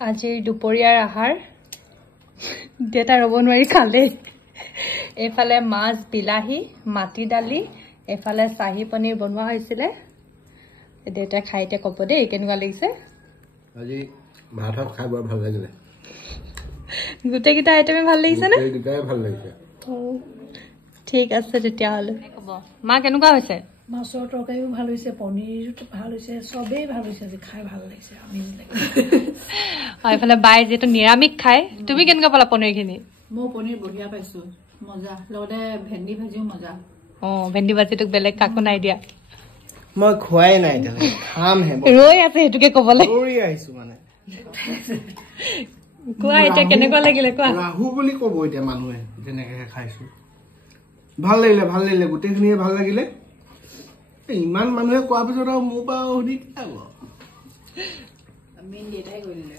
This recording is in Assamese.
আজিৰ দুপৰীয়াৰ আহাৰ দেউতা ৰ'ব নোৱাৰি খালে এফালে মাছ বিলাহী মাটি দালি এফালে চাহি পনীৰ বনোৱা হৈছিলে দেউতা খাই এতিয়া ক'ব দেই কেনেকুৱা লাগিছে আজি ভাত খাই বৰ ভাল লাগিলে গোটেইকেইটা আইটেমে ভাল লাগিছে নে গোটেইকেইটাই ভাল লাগিছে ঠিক আছে তেতিয়াহ'লে ক'ব মা কেনেকুৱা হৈছে মাছৰ তৰকাৰীও ভাল হৈছে পনীৰটো ভাল হৈছে সবেই ভাল হৈছে আজি খাই ভাল লাগিছে আমি হয় এফালে বাই যেটো নিৰামিষ খায় তুমি কেনেকুৱা পালা পনীৰখিনি মই পনীৰ বঢ়িয়া পাইছো মজা লগতে ভেন্দি ভাজিও মজা ভেন্দি ভাজিটোক বেলেগ কাকো নাই দিয়া মই খোৱাই নাই তালে খাম হে ৰৈ আছে হেতুকে ক'বলে দৌৰি আহিছো মানে কোৱা এতিয়া কেনেকুৱা লাগিলে কোৱা ৰাহু বুলি ক'ব এতিয়া মানুহে যেনেকে খাইছো ভাল লাগিলে গোটেইখিনিয়ে ভাল লাগিলে ইমান মানুহে কোৱাৰ পিছত আৰু মোৰ পৰা সুধি কি হ'ব মেইন ডেটাই কৰিলে